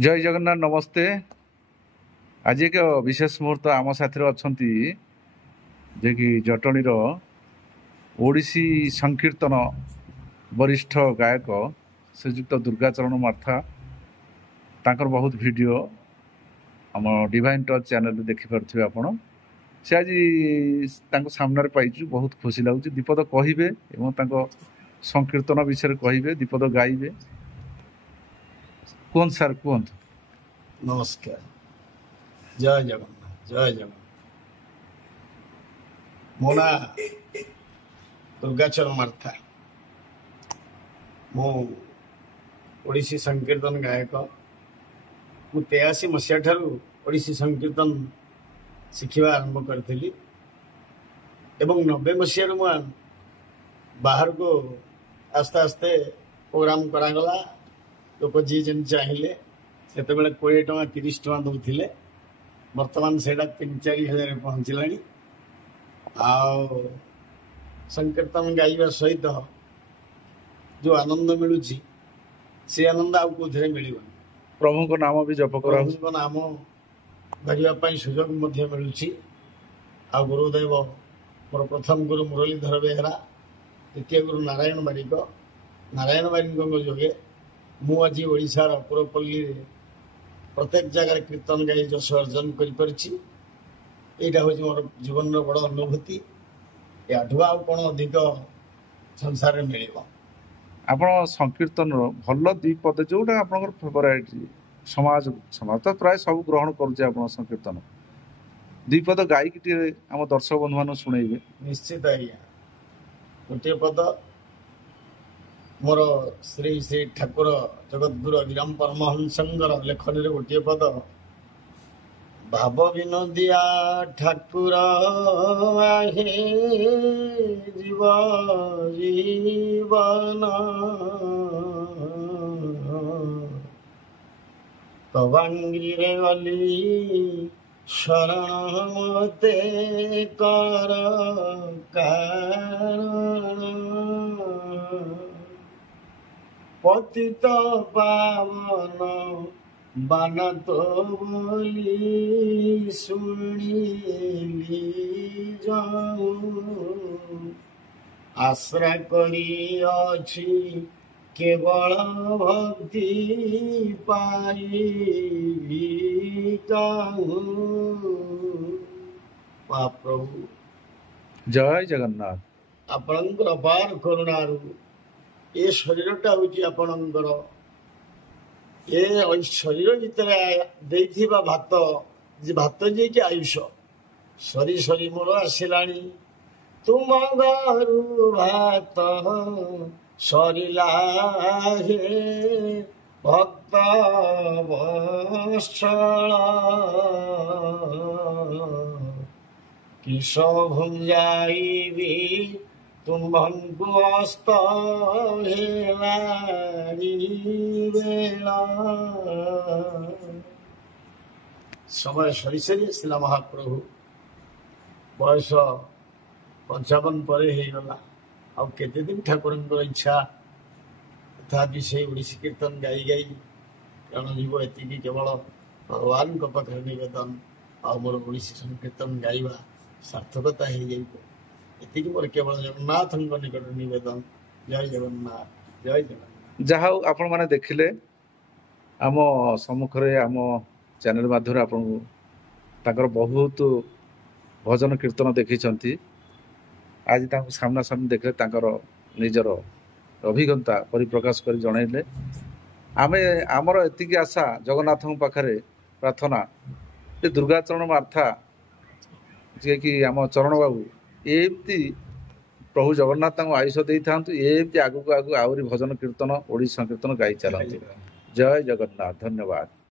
जय जगन्नाथ नमस्ते। आज एक विशेष मुहूर्त आम साथी अच्छा जे कि जटणी ओडिसी संकीर्तन वरिष्ठ गायक श्रीजुक्त दुर्गाचरण मार्था तांकर बहुत वीडियो आम डिवाइन टच चैनल देखिपे आपण से आज सामने पाइचु बहुत खुशी लगुच। दीपद कहे संकीर्तन विषय कहे दीपद गाइबे कौन सर कौन। नमस्कार। जय जगन्नाथ जय जगन्नाथ। मो ना दुर्गाचरण मार्था। मो ओडिसी संकीर्तन गायक। मु 83 मसीहा ठारू ओडिसी संकीर्तन शिखिबा आरंभ करथिली एवं 90 मसीहा बाहर को आस्ते आस्ते प्रोग्राम करागला। लोक जी जेन चाहिए से 20 टଙ୍କା 30 टଙ୍କା दौले बर्तमान से 3-4 हजार पहुँचला। संकीर्तन गाइबा सहित जो आनंद मिलूँ से आनंद आउ कौन मिल प्रभु को नाम भी जप कर नाम धरने सुजोग मिलूँ। आ गुरुदेव मोर प्रथम गुरु मुरलीधर बेहरा, द्वितीय गुरु नारायण बारिक जोगे मु आज ओडिशार पुरपल्ली प्रत्येक जगह कीर्तन गाई जश अर्जन करा हूँ मोर जीवन बड़ अनुभूति। याठू आ कौन अधिक संसार मिल आप संकीर्तन भल दी पद जोटा आप फेवरेट समाज समाज तो प्राय सब ग्रहण करुचे संकीर्तन द्विपद गायकी आम दर्शक बंधु मान शुणेबे। निश्चित आज्ञा गोटे पद मोर श्री श्री ठाकुर जगद्गुरु अभिराम परमहंसंगर लेखन गोटे पद भाव विनोदिया ठाकुर आहे जीव जीवन तवांगी रे गली शरण मते कर कारण पतित पावन बान तो बोली शुणिली जाऊं आश्रा करी अछि केवल भक्ति पाई प्रभु। जय जगन्नाथ। आपणकर अपार करुणारू ये शरीरटा हूँ आपणकर ये शरीर भितर देथिबा भात भात जे कि आयुष सरी सरी मोर आसला तुम घरू भात सरिला हे भक्त वत्सल किस भुंजाइबी तुम्भंकु अस्त समय सरी सरी आसला महाप्रभु बयस 55 पर होगला। आते दिन ठाकुर इच्छा तथापि से ओडिसी कीर्तन गाई गाई कारण जीव एति केवल भगवान पाखे नवेदन आ मोर ओडिसी संकीर्तन गाइबा सार्थकता हो जाए एति मोर केवल जगन्नाथ निकट नवेदन। जय जगन्नाथ जय जगन्नाथ। जहा आपण माने देखिले आम सम्मुखरे आम चैनल माध्यम आपन बहुत भजन कीर्तन देखी आज सामना सामने देखले निजर अभिज्ञता परिप्रकाश कर जनइले। आमे आमर एतिकी आशा जगन्नाथ पाखरे प्रार्थना जे दुर्गाचरण मार्था जे कि आम चरण बाबू एमती प्रभु जगन्नाथ आयुष दे था एमती आगु आगु आहरी भजन कीर्तन ओडिसी संकीर्तन गाई चलते। जय जगन्नाथ। धन्यवाद।